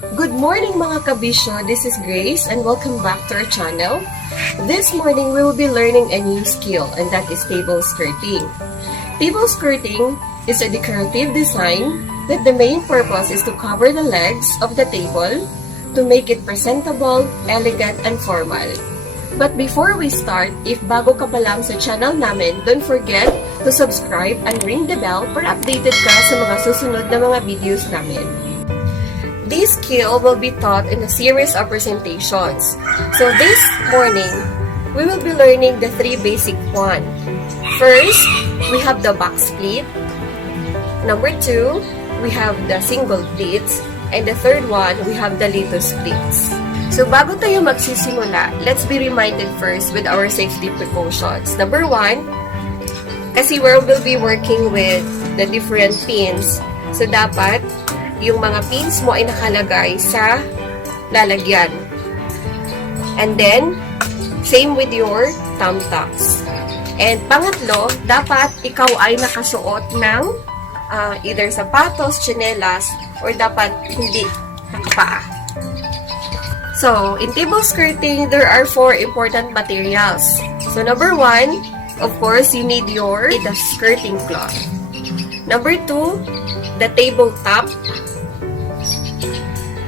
Good morning mga kabisyo, this is Grace and welcome back to our channel. This morning we will be learning a new skill and that is table skirting. Table skirting is a decorative design that the main purpose is to cover the legs of the table to make it presentable, elegant, and formal. But before we start, if bago ka pa lang sa channel namin, don't forget to subscribe and ring the bell para updated ka sa mga susunod na mga videos namin. This skill will be taught in a series of presentations. So this morning, we will be learning the three basic ones. First, we have the box pleat. Number 2, we have the single pleats. And the third one, we have the little pleats. So bago tayo magsisimula, let's be reminded first with our safety precautions. Number 1, kasi we will be working with the different pins. So dapat, yung mga pins mo ay nakalagay sa lalagyan. And then, same with your thumbtacks. And pangatlo, dapat ikaw ay nakasuot ng either sapatos, tsinelas, or dapat hindi nakapaa. So, in table skirting, there are 4 important materials. So, number 1, of course, you need the skirting cloth. Number 2, the table top.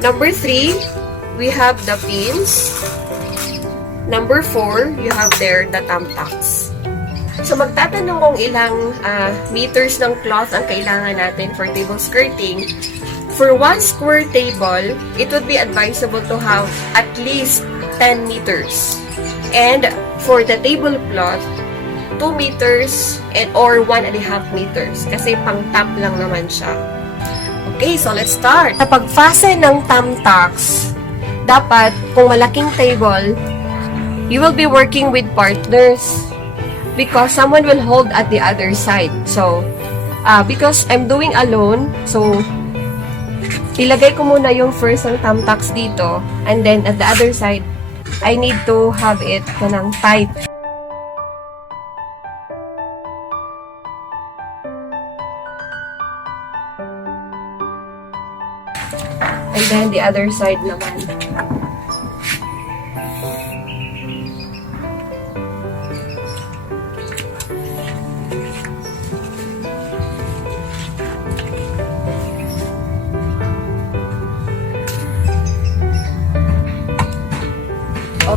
Number 3, we have the pins. Number 4, you have there the thumbtacks. So, magtatanong kung ilang meters ng cloth ang kailangan natin for table skirting. For 1 square table, it would be advisable to have at least 10 meters. And for the tablecloth, 2 meters or 1.5 meters. Kasi pang top lang naman siya. Okay, so let's start. Sa pag-fasten ng thumbtacks, dapat, kung malaking table, you will be working with partners because someone will hold at the other side. So, because I'm doing alone, so, ilagay ko muna yung first ng thumbtacks dito and then at the other side, I need to have it kanang tight. And then, the other side naman.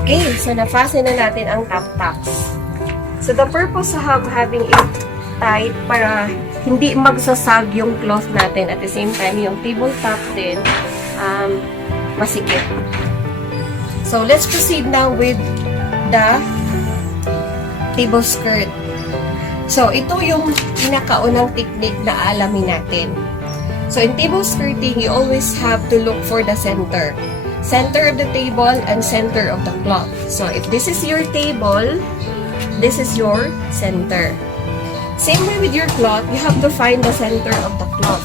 Okay, so na-fasten na natin ang thumbtacks. So, the purpose of having it tight para hindi magsasag yung cloth natin at the same time yung tabletop din masikip. So, let's proceed now with the table skirt. So, ito yung pinakaunang technique na alamin natin. So, in table skirting, you always have to look for the center. Center of the table and center of the cloth. So, if this is your table, this is your center. Same way with your cloth, you have to find the center of the cloth.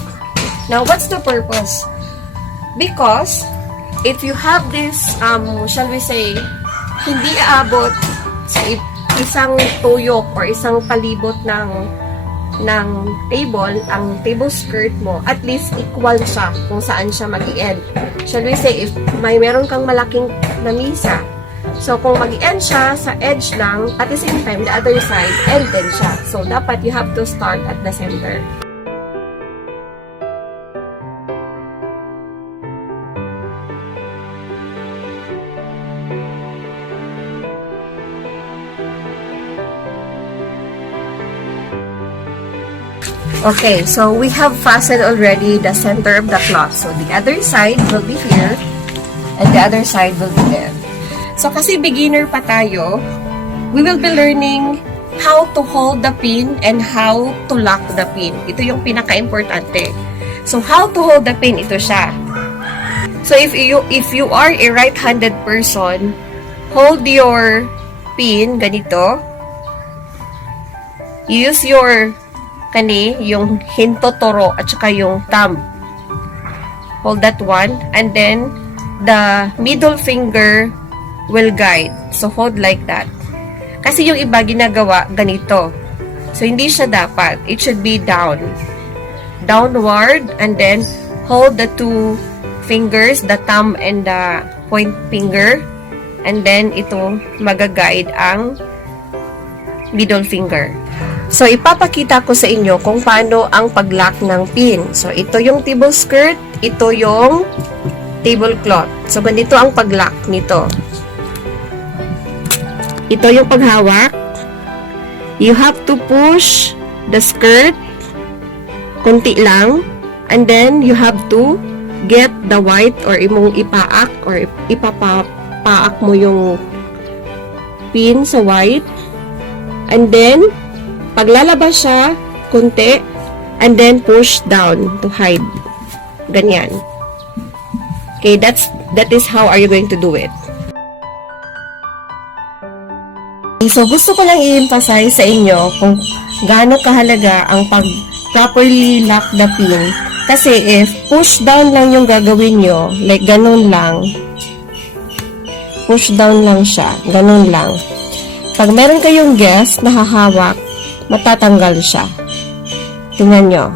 Now, what's the purpose? Because, if you have this, shall we say, hindi aabot sa isang tuyok or isang palibot ng table, ang table skirt mo, at least equal siya kung saan siya mag-i-end. Shall we say, if meron kang malaking lamisa, so kung mag-i-end siya sa edge lang, at the same time, the other side, end din siya. So, dapat you have to start at the center. Okay, so we have fastened already the center of the cloth. So, the other side will be here, and the other side will be there. So, kasi beginner pa tayo, we will be learning how to hold the pin and how to lock the pin. Ito yung pinaka-importante. So, how to hold the pin, ito siya. So, if you are a right-handed person, hold your pin ganito. Use your yung hintotoro at saka yung thumb. Hold that one. And then, the middle finger will guide. So, hold like that. Kasi yung iba ginagawa ganito. So, hindi siya dapat. It should be down. Downward, and then hold the two fingers, the thumb and the point finger. And then, ito magaguide ang middle finger. So, ipapakita ko sa inyo kung paano ang pag-lock ng pin. So, ito yung table skirt, ito yung tablecloth. So, ganito ang pag-lock nito. Ito yung paghawak. You have to push the skirt konti lang, and then you have to get the white or imong ipaak or ipapaak mo yung pin sa white, and then paglalabas siya konti, and then push down to hide. Ganyan. Okay, that is how are you going to do it. So, gusto ko lang i-emphasize sa inyo kung gaano kahalaga ang properly lock the pin. Kasi if push down lang yung gagawin nyo, like ganun lang, push down lang siya, ganun lang. Pag meron kayong guest na hahawak, matatanggal siya. Tingnan nyo.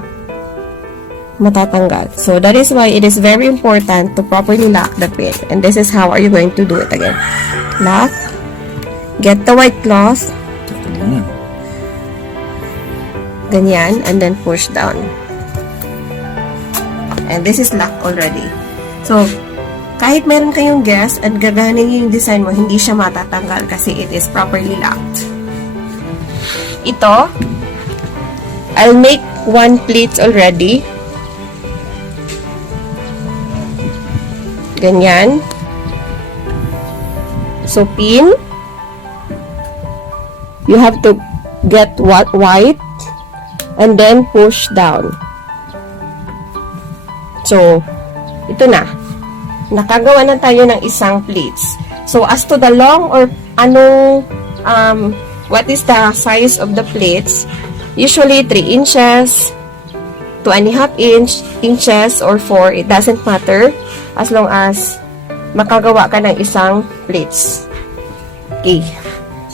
Matatanggal. So, that is why it is very important to properly lock the pin. And this is how are you going to do it again. Lock. Get the white cloth. Ganyan. And then push down. And this is locked already. So, kahit meron kayong guest at gaganin yung design mo, hindi siya matatanggal kasi it is properly locked. Ito, I'll make one pleats already. Ganyan. So, pin. You have to get white and then push down. So, ito na. Nakagawa na tayo ng isang pleats. So, as to the long or what is the size of the pleats? Usually, 3 inches, 2.5 inches, or 4. It doesn't matter as long as makagawa ka ng isang pleats. Okay.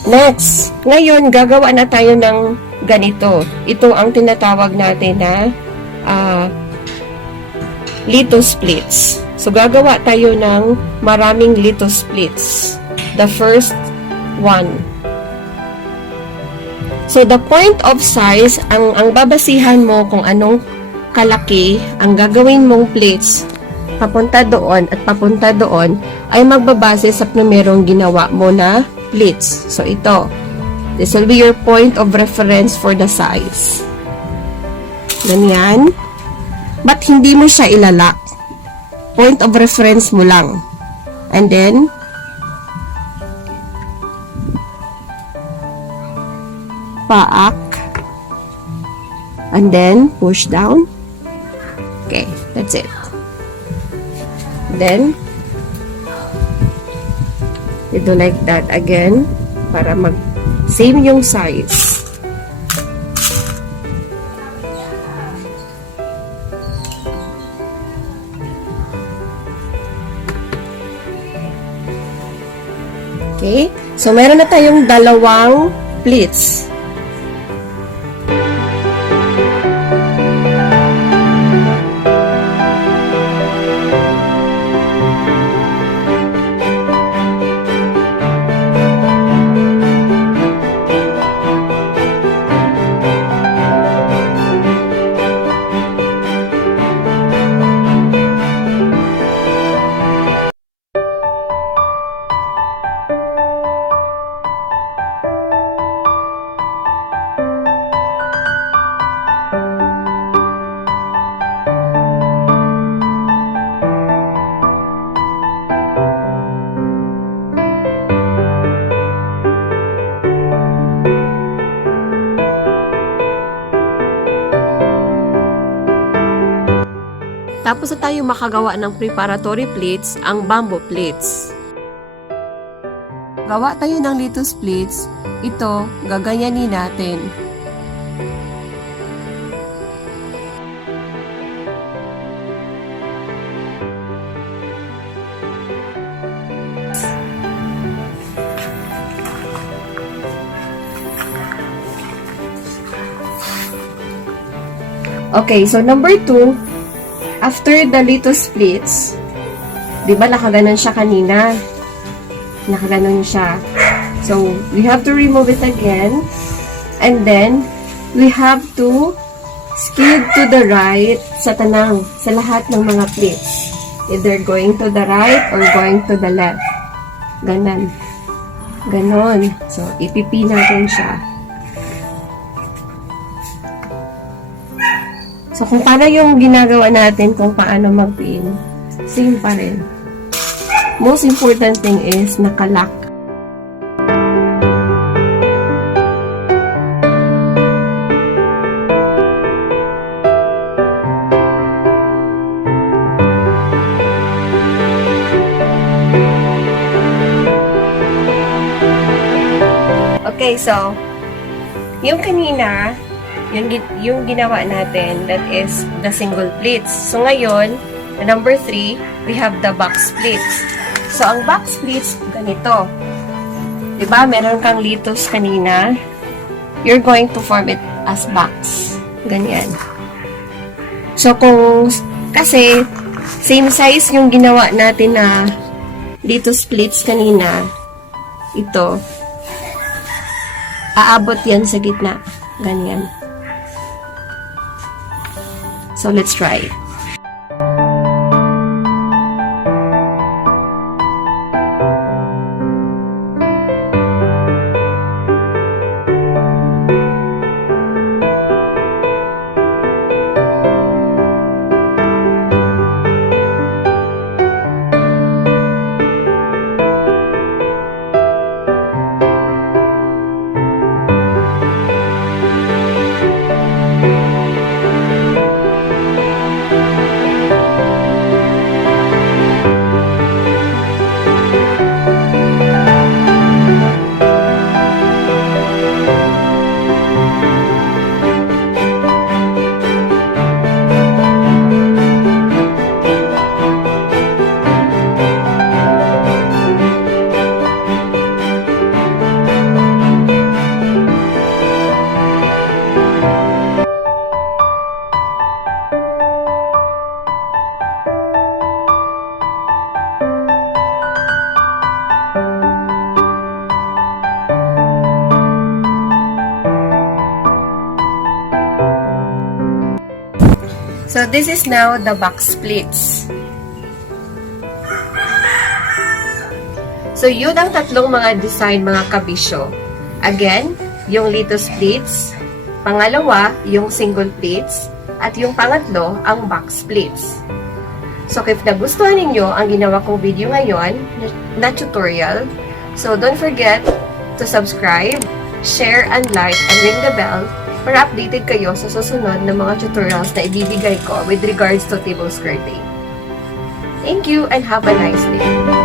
Next. Ngayon, gagawa na tayo ng ganito. Ito ang tinatawag natin na little splits. So, gagawa tayo ng maraming little splits. The first one. So, the point of size, ang babasihan mo kung anong kalaki ang gagawin mong plates papunta doon at papunta doon ay magbabase sa numerong ginawa mo na plates. So, ito. This will be your point of reference for the size. Ganyan. But hindi mo siya ilalak. Point of reference mo lang. And then, paak. And then, push down. Okay, that's it. Then, ito like that again para mag-same yung size. Okay? So, meron na tayong dalawang pleats. Tapos na tayo makagawa ng preparatory plates, ang bamboo plates. Gawa tayo ng little plates, ito, gaganyanin natin. Okay, so number 2, after the little splits, Di ba nakaganon siya kanina? Nakaganon siya. So, we have to remove it again. And then, we have to skid to the right sa tanang, sa lahat ng mga pleats. Either going to the right or going to the left. Ganon. Ganon. So, ipipi natin siya. So, kung paano yung ginagawa natin, kung paano mag-pin, same pa rin. Most important thing is nakalock. Okay, so, yung kanina, yung ginawa natin, that is the single pleats. So, ngayon, the number 3, we have the box pleats. So, ang box pleats, ganito. Diba? Meron kang litos kanina. You're going to form it as box. Ganyan. So, kasi, same size yung ginawa natin na litos pleats kanina, ito, aabot yan sa gitna. Ganyan. So, let's try it. So, this is now the box pleats. So, yun ang tatlong mga design, mga kabisyo. Again, yung litos pleats. Pangalawa, yung single pleats. At yung pangatlo, ang box pleats. So, if nagustuhan ninyo ang ginawa kong video ngayon na tutorial, so don't forget to subscribe, share, and like, and ring the bell para updated kayo sa susunod na mga tutorials na ibibigay ko with regards to table skirting. Thank you and have a nice day.